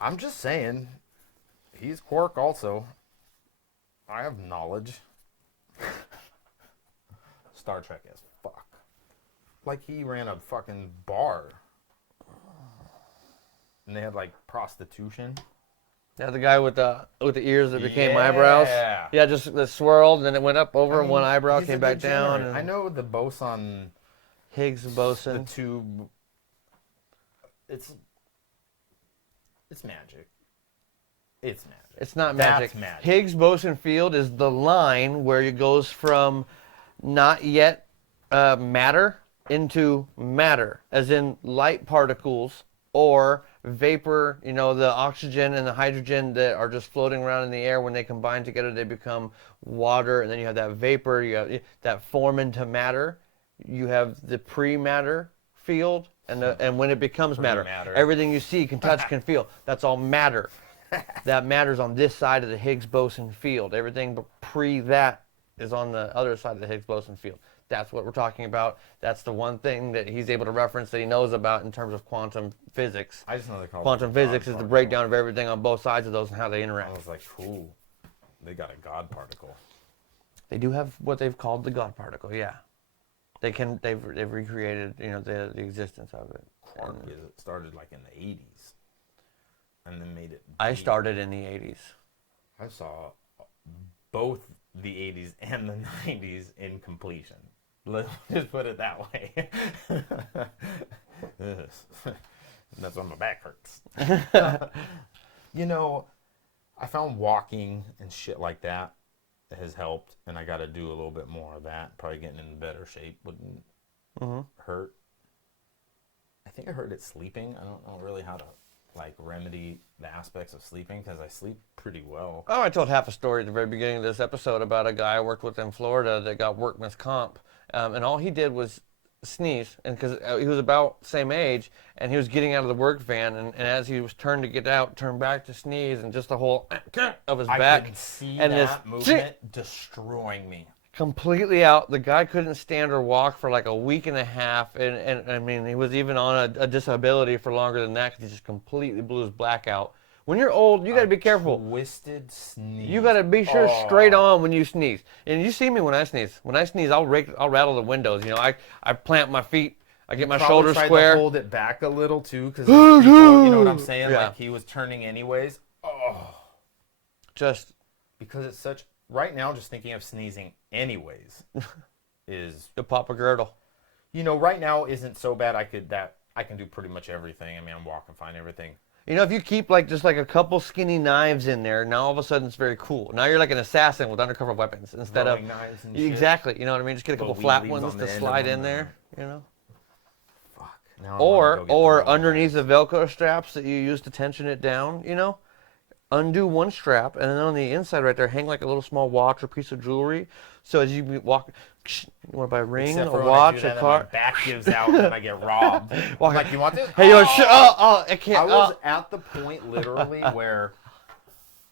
I'm just saying, he's Quark also. I have knowledge. Star Trek as fuck. Like he ran a fucking bar. And they had like prostitution. Yeah, the guy with the ears that became eyebrows. Yeah, just the swirled, and then it went up over, and one eyebrow came back down. And I know the boson, Higgs boson. the tube. It's magic. It's magic. It's not magic. That's magic. Higgs boson field is the line where it goes from not yet matter into matter, as in light particles or vapor. You know, the oxygen and the hydrogen that are just floating around in the air, when they combine together, they become water. And then you have that vapor, you have that form into matter. You have the pre-matter field, and when it becomes matter, everything you see, can touch, can feel, that's all matter. That matter's on this side of the Higgs boson field. Everything pre that is on the other side of the Higgs boson field. That's what we're talking about. That's the one thing that he's able to reference, that he knows about in terms of quantum physics. I just know they call quantum physics is the breakdown of everything on both sides of those and how they interact. I was like, cool. They got a God particle. They do have what they've called the God particle. Yeah, they've recreated, you know, the existence of it. Quark started like in the 80s. And then made it. I started in the 80s. I saw both the 80s and the 90s in completion. Let's just put it that way. That's why my back hurts. You know, I found walking and shit like that has helped, and I got to do a little bit more of that. Probably getting in better shape wouldn't hurt. I think I heard it sleeping. I don't know really how to like remedy the aspects of sleeping, because I sleep pretty well. Oh, I told half a story at the very beginning of this episode about a guy I worked with in Florida that got workman's comp, and all he did was sneeze, and because he was about the same age, and he was getting out of the work van, and as he was turned to get out, turned back to sneeze, and just the whole of his back, I could see and that movement destroying me. Completely out. The guy couldn't stand or walk for like a week and a half, and I mean, he was even on a disability for longer than that, because he just completely blew his black out. When you're old, you got to be careful. Twisted sneeze. You got to be sure straight on when you sneeze. And you see me when I sneeze. When I sneeze, I'll rattle the windows. You know, I plant my feet. I get my shoulders square. To hold it back a little too, because you know what I'm saying. Yeah. Like he was turning anyways. Oh, just because it's such. Right now, just thinking of sneezing anyways is to pop a girdle. You know, right now isn't so bad. I can do pretty much everything. I mean, I'm walking fine, everything. You know, if you keep like just like a couple skinny knives in there, now all of a sudden it's very cool. Now you're like an assassin with undercover weapons instead of knives and exactly. You know what I mean? Just get a couple flat ones to slide in there. You know. Fuck. Now or underneath the Velcro straps that you use to tension it down. You know. Undo one strap, and then on the inside right there, hang like a little small watch or piece of jewelry. So as you walk, you want to buy a ring, a watch, a car. My back gives out and I get robbed. Like, you want this? Hey, you I can't. I was at the point literally where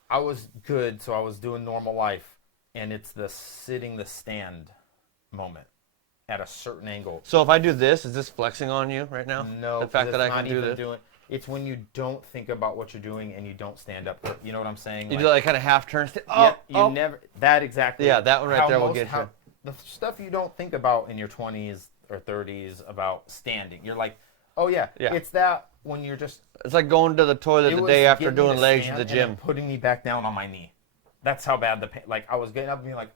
I was good, so I was doing normal life, and it's the sitting the stand moment at a certain angle. So if I do this, is this flexing on you right now? No, the fact that I can do this. It's when you don't think about what you're doing and you don't stand up. You know what I'm saying? You do like kind of half turn. Never. That exactly. Yeah, that one right there will get you. The stuff you don't think about in your 20s or 30s about standing. You're like, oh yeah. It's that when you're just. It's like going to the toilet the day after doing legs at the gym. And putting me back down on my knee. That's how bad the pain. Like I was getting up and being like,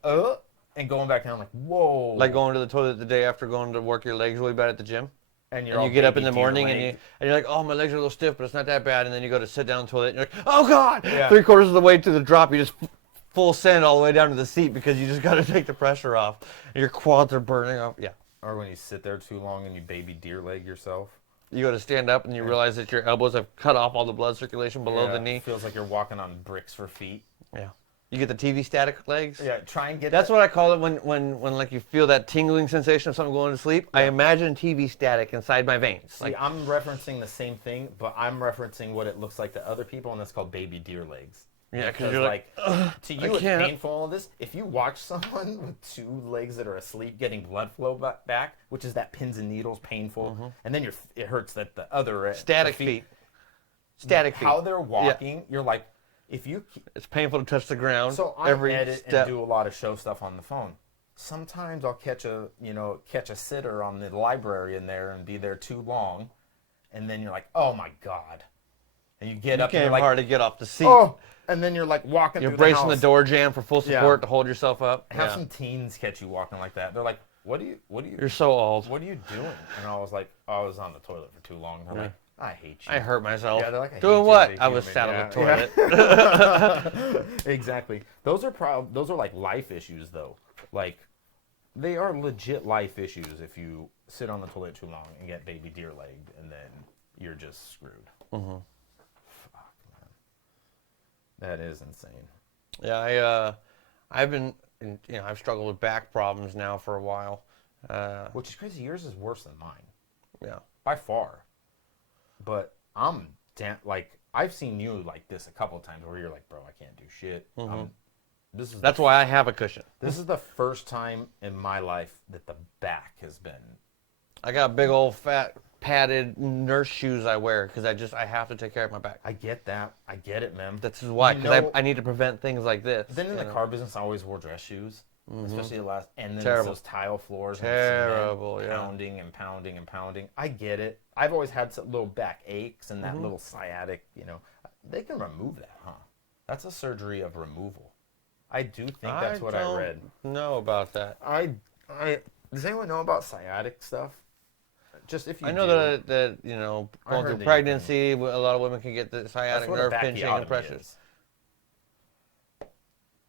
and going back down like, whoa. Like going to the toilet the day after going to work your legs really bad at the gym. And you get up in the morning and you're like, oh, my legs are a little stiff, but it's not that bad. And then you go to sit down in the toilet and you're like, oh God! Yeah. 3/4 of the way to the drop, you just full send all the way down to the seat because you just got to take the pressure off. And your quads are burning off. Yeah. Or when you sit there too long and you baby deer leg yourself. You go to stand up and you realize that your elbows have cut off all the blood circulation below the knee. It feels like you're walking on bricks for feet. Yeah. You get the TV static legs? Yeah, try and get That's what I call it when like you feel that tingling sensation of something going to sleep. Yeah. I imagine TV static inside my veins. See, I'm referencing the same thing, but I'm referencing what it looks like to other people, and that's called baby deer legs. Yeah, because you're like to you it's painful all this. If you watch someone with 2 legs that are asleep getting blood flow back, which is that pins and needles painful, and then it hurts that the other static feet. Static feet. How they're walking, you're like, it's painful to touch the ground. So I edit and do a lot of show stuff on the phone. Sometimes I'll catch a sitter on the library in there and be there too long, and then you're like, oh my God, and you get up and you're like, hard to get off the seat. Oh, and then you're like walking. You're bracing the door jamb for full support to hold yourself up. Have some teens catch you walking like that. They're like, what are you? You're so old. What are you doing? And I was like, I was on the toilet for too long. And they're like, I hate you. I hurt myself. Yeah, they're like, doing what? I was sat on the toilet. Yeah. Exactly. Those are like life issues though. Like they are legit life issues if you sit on the toilet too long and get baby deer legged and then you're just screwed. Mm-hmm. Fuck, man. That is insane. Yeah, I've struggled with back problems now for a while. Which is crazy. Yours is worse than mine. Yeah. By far. But I've seen you like this a couple of times where you're like, bro, I can't do shit. Mm-hmm. That's why I have a cushion. This is the first time in my life that the back has been. I got big old fat padded nurse shoes I wear because I have to take care of my back. I get that. I get it, man. That's why, because I need to prevent things like this. Then in the car business, I always wore dress shoes. Especially the last, and then Terrible. It's those tile floors, Terrible, and pounding and pounding and pounding. I get it. I've always had some little back aches and that little sciatic. They can remove that, huh? That's a surgery of removal. I do think that's what I read. Know about that. Does anyone know about sciatic stuff? Just if you, I know that going through pregnancy, a lot of women can get the sciatic nerve pinching and pressures.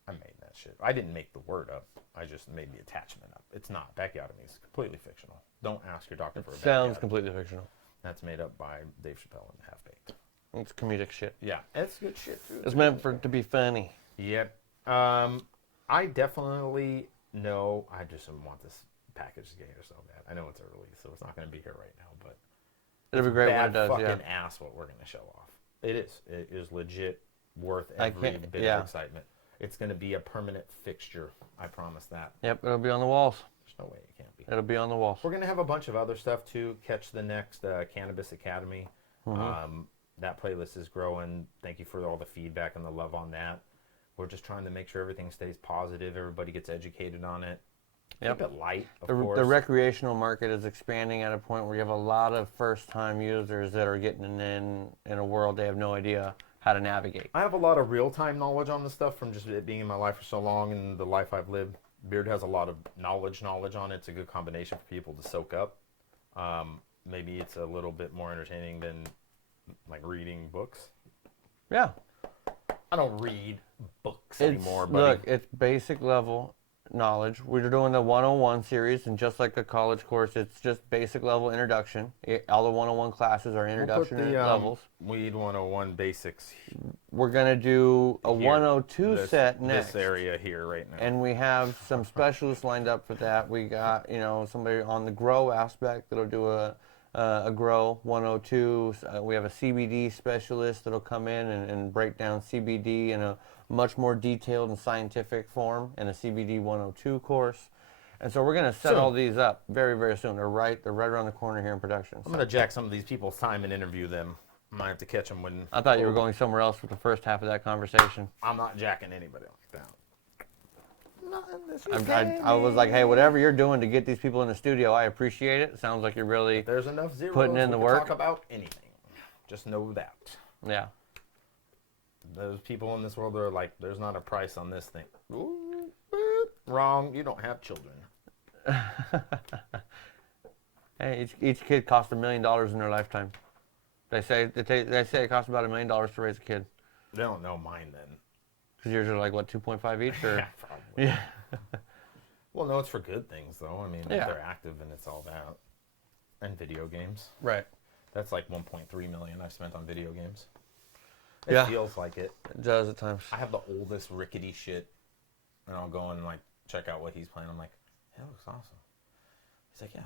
I made that shit. I didn't make the word up. I just made the attachment up. It's not. Backiotomy is completely fictional. Don't ask your doctor for a backiotomy. Sounds completely fictional. That's made up by Dave Chappelle and Half Baked. It's comedic shit. Yeah, it's good shit too. It's meant to be funny. Yep. I definitely know. I just want this package to get here so bad. I know it's early, so it's not going to be here right now, but it'll be great when it does. Fucking ass what we're going to show off. It is. It is legit worth every bit of excitement. It's going to be a permanent fixture. I promise that. Yep, it'll be on the walls. There's no way it can't be. It'll be on the walls. We're going to have a bunch of other stuff too. Catch the next Cannabis Academy. That playlist is growing. Thank you for all the feedback and the love on that. We're just trying to make sure everything stays positive. Everybody gets educated on it. Keep it light, of course. The recreational market is expanding at a point where you have a lot of first-time users that are getting in a world they have no idea how to navigate. I have a lot of real-time knowledge on this stuff from just it being in my life for so long and the life I've lived. Beard has a lot of knowledge on it. It's a good combination for people to soak up. Maybe it's a little bit more entertaining than like reading books. Yeah. I don't read books anymore, buddy. Look, it's basic level knowledge. We're doing the 101 series, and just like a college course, it's just basic level introduction. All the 101 classes are introduction levels. Weed 101 basics. We're going to do a 102 set next. This area here right now. And we have some specialists lined up for that. We got, somebody on the grow aspect that'll do a a grow 102. We have a CBD specialist that'll come in and break down CBD in a much more detailed and scientific form in a CBD 102 course. And so we're going to set all these up very, very soon. They're right around the corner here in production. I'm going to jack some of these people's time and interview them. I might have to catch them when... I thought you were going somewhere else with the first half of that conversation. I'm not jacking anybody like that. Not unless you I was like, hey, whatever you're doing to get these people in the studio, I appreciate it. It sounds like you're really There's enough zeros, putting in the we can work. talk about anything. Just know that. Yeah. Those people in this world are like, there's not a price on this thing. Ooh, boop. Wrong. You don't have children. Hey, each kid costs $1 million in their lifetime. They say it costs about $1 million to raise a kid. They don't know mine then. Because yours are like what, 2.5 each, or Yeah, probably. yeah. Well, no, it's for good things though. I mean, Yeah. they're active and it's all that. And video games. Right. That's like 1.3 million I've spent on video games. Yeah. It feels like it. It does at times. I have the oldest rickety shit, and I'll go and like check out what he's playing. I'm like, that looks awesome. He's like, yeah.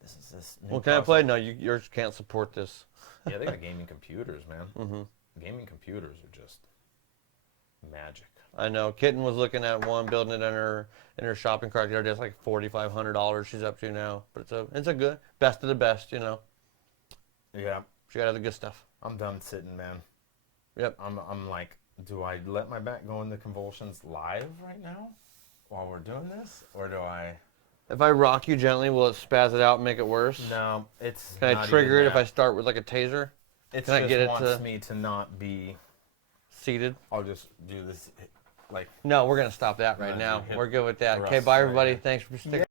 This is this. New Well, can I console." play? No, yours can't support this. Yeah, they got gaming computers, man. Mm-hmm. Gaming computers are just magic. I know. Kitten was looking at one, building it in her shopping cart the other day. It's like $4,500 she's up to now. But it's a good best of the best, you know. Yeah, She got all the good stuff. I'm done sitting, man. Yep. I'm like, do I let my back go into convulsions live right now while we're doing this, or do I? If I rock you gently, will it spaz it out and make it worse? No, it's. Can I not trigger even it if I that. start with like a taser? It Can I just get it wants to- me to not be. Seated? I'll just do this, like. No, we're gonna stop that right Right, now. you hit We're good with that. Russ Okay, bye right everybody. here. Thanks for sticking.